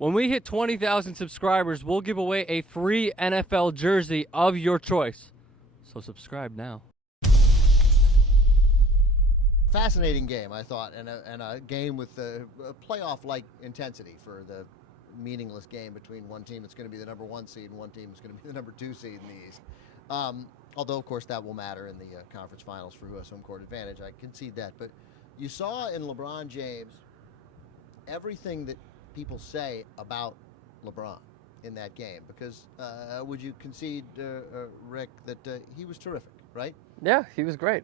When we hit 20,000 subscribers, we'll give away a free NFL jersey of your choice. So subscribe now. Fascinating game, I thought, and a game with a playoff-like intensity for the meaningless game between one team that's going to be the number 1 seed and one team that's going to be the number 2 seed in the East. Although, of course, that will matter in the conference finals for who has home court advantage. I concede that. But you saw in LeBron James everything that people say about LeBron in that game. Because would you concede, Rick, that he was terrific, right? Yeah, he was great.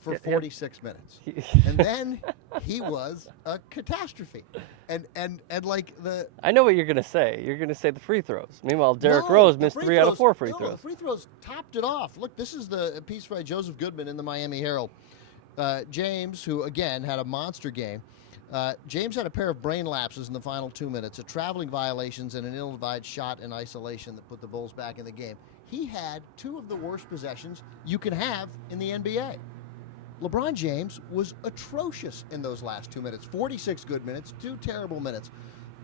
For 46 minutes. And then he was a catastrophe. And like the... I know what you're going to say. You're going to say the free throws. Meanwhile, Derrick Rose missed 3 out of 4 free throws. The free throws topped it off. Look, this is the piece by Joseph Goodman in the Miami Herald. James, who, again, had a monster game. James had a pair of brain lapses in the final 2 minutes, a traveling violations, and an ill-advised shot in isolation that put the Bulls back in the game. He had 2 of the worst possessions you can have in the NBA. LeBron James was atrocious in those last 2 minutes. 46 good minutes, 2 terrible minutes.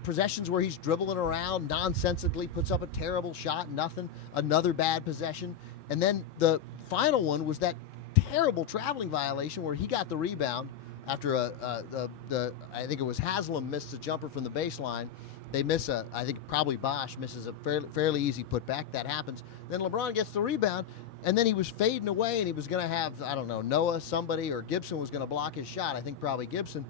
Possessions where he's dribbling around nonsensically, puts up a terrible shot, nothing, another bad possession. And then the final one was that terrible traveling violation where he got the rebound after I think it was Haslam missed a jumper from the baseline. They miss I think probably Bosch misses a fairly easy putback. That happens. Then LeBron gets the rebound. And then he was fading away, and he was going to have, I don't know, Noah, somebody, or Gibson was going to block his shot. I think probably Gibson.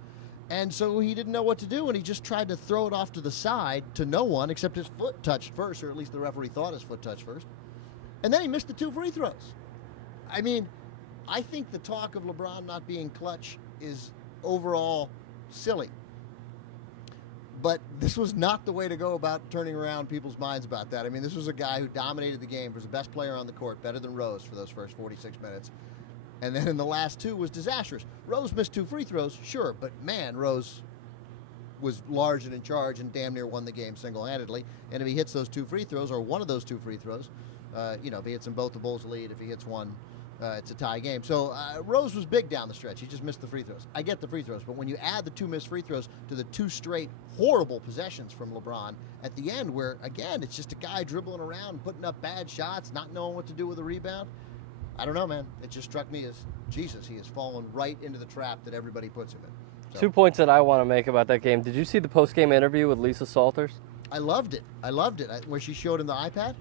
And so he didn't know what to do, and he just tried to throw it off to the side to no one, except his foot touched first, or at least the referee thought his foot touched first. And then he missed the 2 free throws. I mean, I think the talk of LeBron not being clutch is overall silly. But this was not the way to go about turning around people's minds about that. I mean, this was a guy who dominated the game, was the best player on the court, better than Rose for those first 46 minutes. And then in the last 2 was disastrous. Rose missed 2 free throws, sure, but man, Rose was large and in charge and damn near won the game single-handedly. And if he hits those 2 free throws, or one of those 2 free throws, if he hits them both, the Bulls lead. If he hits one, it's a tie game. So Rose was big down the stretch. He just missed the free throws. I get the free throws, but when you add the 2 missed free throws to the 2 straight horrible possessions from LeBron at the end where, again, it's just a guy dribbling around, putting up bad shots, not knowing what to do with a rebound, I don't know, man. It just struck me as, Jesus, he has fallen right into the trap that everybody puts him in. So, 2 points that I want to make about that game. Did you see the post-game interview with Lisa Salters? I loved it. Where she showed him the iPad?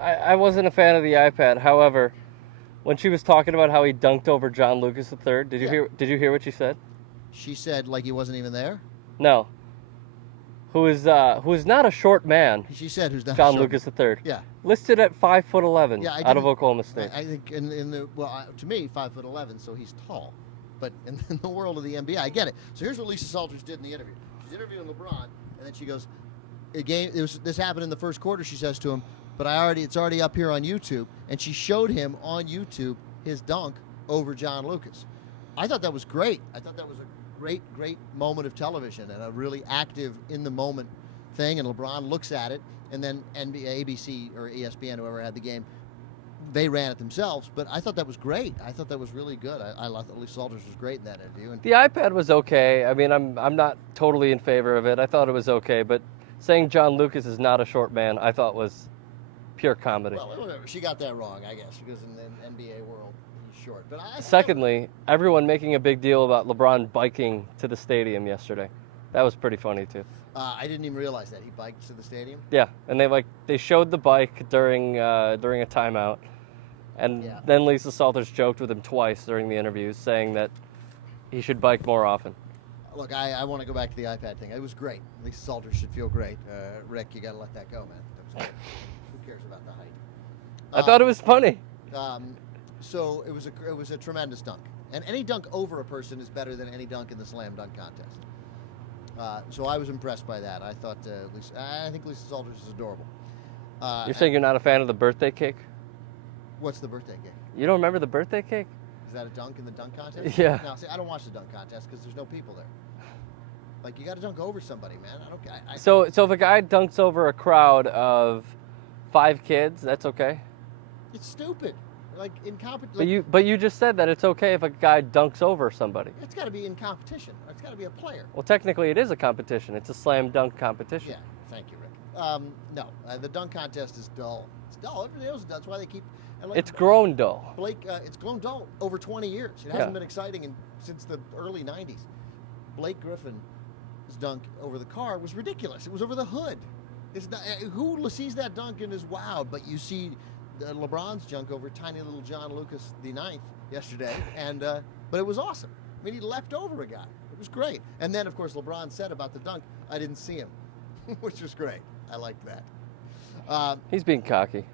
I wasn't a fan of the iPad. However, when she was talking about how he dunked over John Lucas III, did you hear what she said? She said like he wasn't even there? No. Who is not a short man. She said who's not John short. Lucas III. Yeah. Listed at 5'11", yeah, out of Oklahoma State. I think to me 5'11", so he's tall. But in the world of the NBA, I get it. So here's what Lisa Salters did in the interview. She's interviewing LeBron, and then she goes, this happened in the first quarter, she says to him, but it's already up here on YouTube. And she showed him on YouTube his dunk over John Lucas. I thought that was great. I thought that was a great moment of television and a really active, in-the-moment thing. And LeBron looks at it, and then ABC or ESPN, whoever had the game, they ran it themselves. But I thought that was great. I thought that was really good. I thought Lisa Salters was great in that interview. And the iPad was okay. I mean, I'm not totally in favor of it. I thought it was okay. But saying John Lucas is not a short man, I thought was pure comedy. Well, whatever. She got that wrong, I guess, because in the NBA world, he's short. But Secondly, everyone making a big deal about LeBron biking to the stadium yesterday. That was pretty funny, too. I didn't even realize that. He biked to the stadium? Yeah, and they showed the bike during a timeout. And then Lisa Salters joked with him twice during the interview, saying that he should bike more often. Look, I want to go back to the iPad thing. It was great. Lisa Salters should feel great. Rick, you got to let that go, man. That was great. Who cares about the height? I thought it was funny. So it was a tremendous dunk. And any dunk over a person is better than any dunk in the slam dunk contest. So I was impressed by that. I think Lisa Salters is adorable. You're saying you're not a fan of the birthday cake? What's the birthday cake? You don't remember the birthday cake? Is that a dunk in the dunk contest? Yeah. No, see, I don't watch the dunk contest because there's no people there. Like, you got to dunk over somebody, man. I don't care. So if a guy dunks over a crowd of 5 kids, that's okay? It's stupid. Like in competition. But you just said that it's okay if a guy dunks over somebody. It's got to be in competition. It's got to be a player. Well, technically, it is a competition. It's a slam dunk competition. Yeah, thank you, Rick. No, the dunk contest is dull. It's dull. Everybody knows that's why they keep. And like, It's grown dull. Blake, it's grown dull over 20 years. It hasn't been exciting since the early 90s. Blake Griffin's dunk over the car was ridiculous. It was over the hood. It's not, who sees that dunk and is wowed? But you see LeBron's dunk over tiny little John Lucas the ninth yesterday, and but it was awesome. I mean, he leapt over a guy. It was great. And then, of course, LeBron said about the dunk, "I didn't see him," which was great. I liked that. He's being cocky.